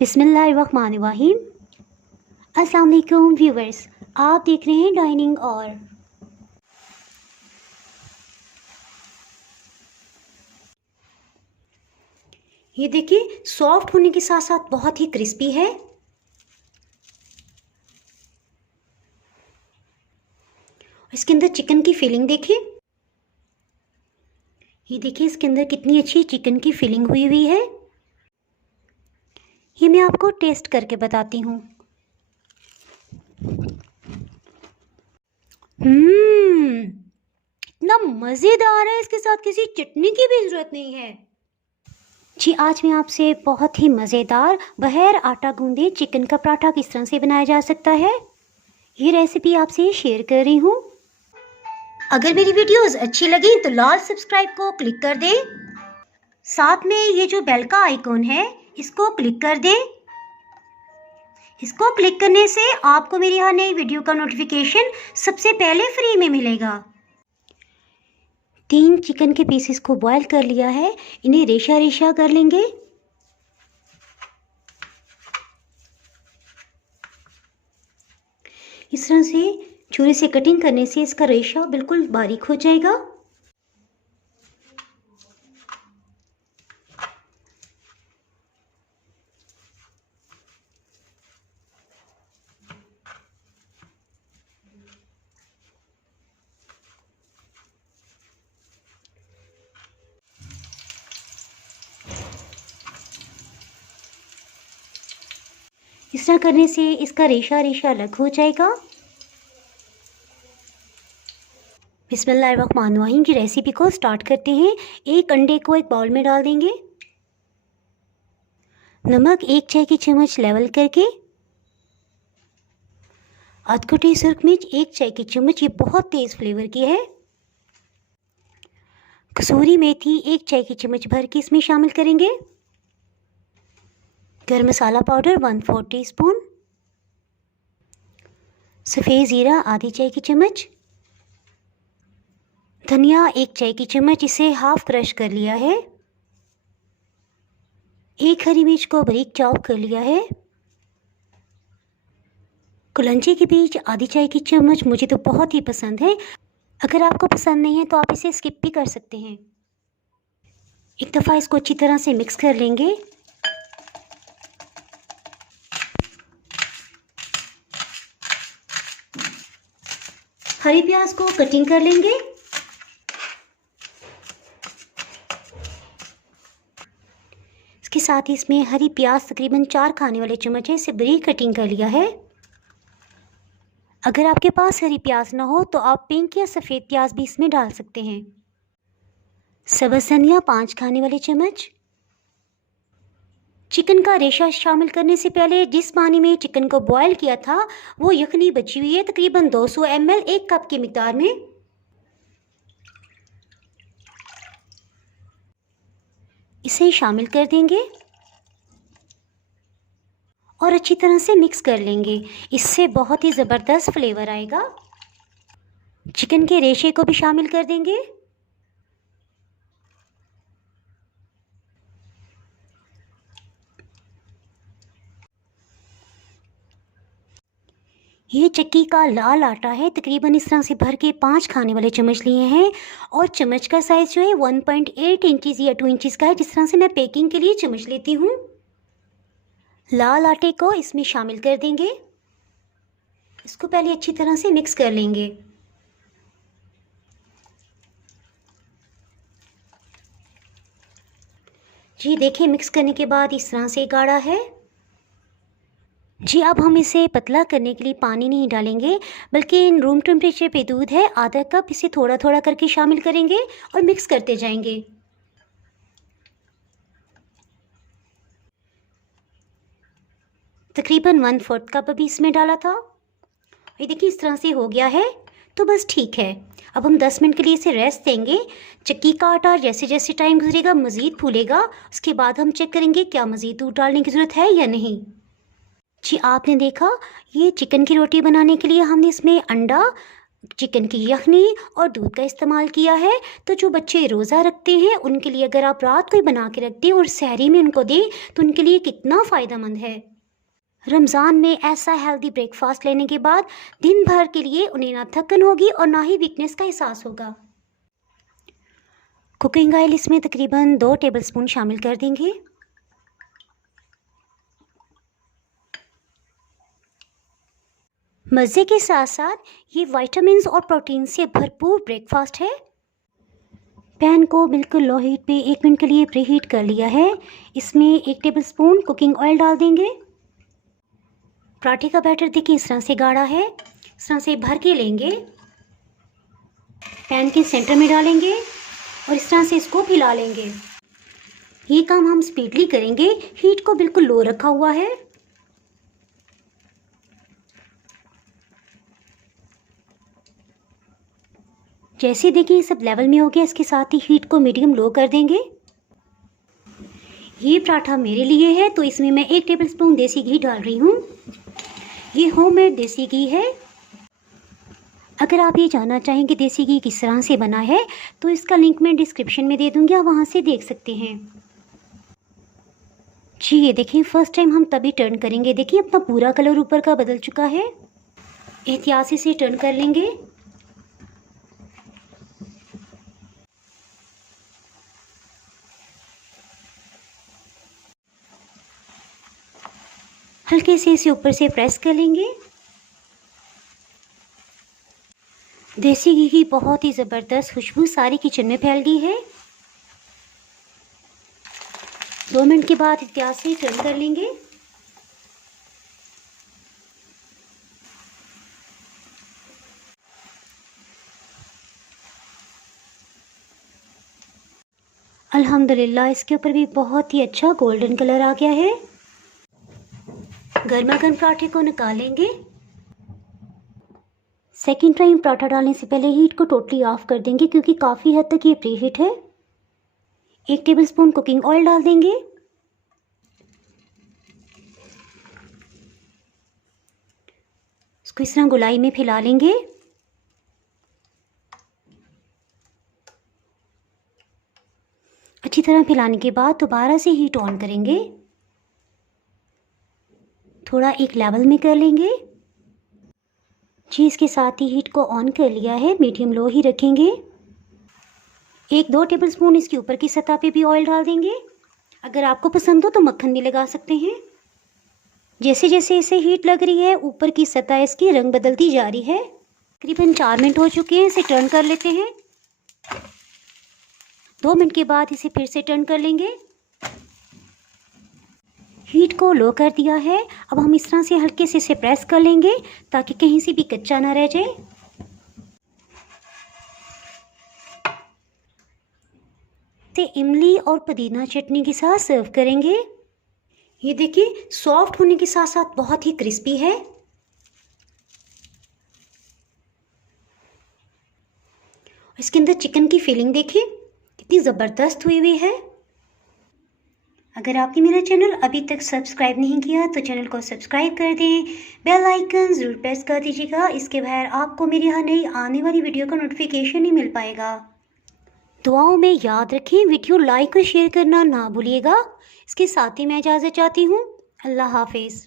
बिस्मिल्लाहिर्रहमानिर्रहीम। अस्सलाम वालेकुम व्यूवर्स, आप देख रहे हैं डाइनिंग और ये देखिए सॉफ्ट होने के साथ साथ बहुत ही क्रिस्पी है। इसके अंदर चिकन की फीलिंग देखिए, ये देखिए इसके अंदर कितनी अच्छी चिकन की फीलिंग हुई हुई है। ये मैं आपको टेस्ट करके बताती हूँ। इतना मज़ेदार है, इसके साथ किसी चटनी की भी ज़रूरत नहीं है। जी आज मैं आपसे बहुत ही मज़ेदार बगैर आटा गूंदे चिकन का पराठा किस तरह से बनाया जा सकता है, ये रेसिपी आपसे शेयर कर रही हूँ। अगर मेरी वीडियोस अच्छी लगी तो लाल सब्सक्राइब को क्लिक कर दें, साथ में ये जो बेल का आइकॉन है इसको क्लिक कर दें। इसको क्लिक करने से आपको मेरी हर नई वीडियो का नोटिफिकेशन सबसे पहले फ्री में मिलेगा। 3 चिकन के पीसेस को बॉईल कर लिया है, इन्हें रेशा रेशा कर लेंगे। इस तरह से छुरी से कटिंग करने से इसका रेशा बिल्कुल बारीक हो जाएगा। इस तरह करने से इसका रेशा रेशा अलग हो जाएगा। बिस्मिल्लाहिर्रहमानिर्रहीम की रेसिपी को स्टार्ट करते हैं। एक अंडे को एक बाउल में डाल देंगे, नमक 1 चाय की चम्मच लेवल करके, अधकुटी सुर्ख मिर्च 1 चाय की चम्मच, ये बहुत तेज़ फ्लेवर की है। कसूरी मेथी 1 चाय की चम्मच भर के इसमें शामिल करेंगे। गरम मसाला पाउडर 1/4 टीस्पून, सफ़ेद ज़ीरा आधी चाय की चम्मच, धनिया 1 चाय की चम्मच, इसे हाफ क्रश कर लिया है। 1 हरी मिर्च को बारीक चॉप कर लिया है। कुलंजी के बीज आधी चाय की चम्मच, मुझे तो बहुत ही पसंद है, अगर आपको पसंद नहीं है तो आप इसे स्किप भी कर सकते हैं। एक दफ़ा इसको अच्छी तरह से मिक्स कर लेंगे। हरी प्याज को कटिंग कर लेंगे। इसके साथ ही इसमें हरी प्याज तकरीबन 4 खाने वाले चम्मच है, इसे बारीक कटिंग कर लिया है। अगर आपके पास हरी प्याज ना हो तो आप पिंक या सफ़ेद प्याज भी इसमें डाल सकते हैं। सब्ज़ धनिया 5 खाने वाले चम्मच। चिकन का रेशा शामिल करने से पहले जिस पानी में चिकन को बॉयल किया था वो यखनी बची हुई है, तकरीबन 200 ml 1 कप की मिकदार में। इसे शामिल कर देंगे और अच्छी तरह से मिक्स कर लेंगे, इससे बहुत ही ज़बरदस्त फ्लेवर आएगा। चिकन के रेशे को भी शामिल कर देंगे। ये चक्की का लाल आटा है, तकरीबन इस तरह से भर के 5 खाने वाले चम्मच लिए हैं और चम्मच का साइज़ जो है 1.8 इंचज़ या 2 इंचज़ का है, जिस तरह से मैं पैकिंग के लिए चम्मच लेती हूँ। लाल आटे को इसमें शामिल कर देंगे, इसको पहले अच्छी तरह से मिक्स कर लेंगे। जी देखिए मिक्स करने के बाद इस तरह से गाढ़ा है। जी अब हम इसे पतला करने के लिए पानी नहीं डालेंगे, बल्कि रूम टेम्परेचर पे दूध है आधा कप, इसे थोड़ा थोड़ा करके शामिल करेंगे और मिक्स करते जाएंगे। तकरीबन 1/4 कप अभी इसमें डाला था। ये देखिए इस तरह से हो गया है, तो बस ठीक है। अब हम 10 मिनट के लिए इसे रेस्ट देंगे। चक्की का आटा जैसे जैसे टाइम गुजरेगा मज़ीद फूलेगा, उसके बाद हम चेक करेंगे क्या मज़ीद दूध डालने की ज़रूरत है या नहीं। जी आपने देखा, ये चिकन की रोटी बनाने के लिए हमने इसमें अंडा चिकन की यखनी और दूध का इस्तेमाल किया है। तो जो बच्चे रोज़ा रखते हैं उनके लिए अगर आप रात को ही बना के रख दें और सहरी में उनको दें तो उनके लिए कितना फ़ायदेमंद है। रमज़ान में ऐसा हेल्दी ब्रेकफास्ट लेने के बाद दिन भर के लिए उन्हें ना थकन होगी और ना ही वीकनेस का एहसास होगा। कुकिंग ऑयल इसमें तकरीबन 2 टेबलस्पून शामिल कर देंगे। मज़े के साथ साथ ये विटामिन्स और प्रोटीन से भरपूर ब्रेकफास्ट है। पैन को बिल्कुल लो हीट पे 1 मिनट के लिए प्री हीट कर लिया है। इसमें 1 टेबलस्पून कुकिंग ऑयल डाल देंगे। पराठे का बैटर देखिए इस तरह से गाढ़ा है, इस तरह से भर के लेंगे, पैन के सेंटर में डालेंगे और इस तरह से इसको फैला लेंगे। ये काम हम स्पीडली करेंगे, हीट को बिल्कुल लो रखा हुआ है। जैसे देखिए सब लेवल में हो गया, इसके साथ ही हीट को मीडियम लो कर देंगे। ये पराठा मेरे लिए है तो इसमें मैं 1 टेबलस्पून देसी घी डाल रही हूँ। ये होममेड देसी घी है। अगर आप ये जानना चाहें कि देसी घी किस तरह से बना है तो इसका लिंक मैं डिस्क्रिप्शन में दे दूँगी, आप वहाँ से देख सकते हैं। जी ये देखिए फर्स्ट टाइम हम तभी टर्न करेंगे, देखिए अपना पूरा कलर ऊपर का बदल चुका है। एहतियात से इसे टर्न कर लेंगे। हल्के से इसे ऊपर से प्रेस कर लेंगे। देसी घी की बहुत ही ज़बरदस्त खुशबू सारी किचन में फैल गई है। 2 मिनट के बाद एहतियात से टर्न कर लेंगे। अल्हम्दुलिल्लाह इसके ऊपर भी बहुत ही अच्छा गोल्डन कलर आ गया है। गर्मा गर्म पराठे को निकालेंगे। सेकेंड टाइम पराठा डालने से पहले हीट को टोटली ऑफ कर देंगे क्योंकि काफ़ी हद तक ये प्री हीट है। 1 टेबलस्पून कुकिंग ऑयल डाल देंगे। इसको इस तरह गोलाई में फैला लेंगे। अच्छी तरह फैलाने के बाद दोबारा से हीट ऑन करेंगे, थोड़ा एक लेवल में कर लेंगे। जी इसके साथ ही हीट को ऑन कर लिया है, मीडियम लो ही रखेंगे। 1-2 टेबलस्पून इसके ऊपर की सतह पे भी ऑयल डाल देंगे। अगर आपको पसंद हो तो मक्खन भी लगा सकते हैं। जैसे जैसे इसे हीट लग रही है ऊपर की सतह इसकी रंग बदलती जा रही है। तकरीबन 4 मिनट हो चुके हैं, इसे टर्न कर लेते हैं। 2 मिनट के बाद इसे फिर से टर्न कर लेंगे। हीट को लो कर दिया है। अब हम इस तरह से हल्के से इसे प्रेस कर लेंगे ताकि कहीं से भी कच्चा ना रह जाए। इसे इमली और पुदीना चटनी के साथ सर्व करेंगे। ये देखिए सॉफ्ट होने के साथ साथ बहुत ही क्रिस्पी है। इसके अंदर चिकन की फीलिंग देखिए कितनी ज़बरदस्त हुई हुई है। अगर आपने मेरा चैनल अभी तक सब्सक्राइब नहीं किया तो चैनल को सब्सक्राइब कर दें, बेल आइकन ज़रूर प्रेस कर दीजिएगा। इसके बगैर आपको मेरी हर नई आने वाली वीडियो का नोटिफिकेशन नहीं मिल पाएगा। दुआओं में याद रखें, वीडियो लाइक और शेयर करना ना भूलिएगा। इसके साथ ही मैं इजाज़त चाहती हूँ। अल्लाह हाफिज़।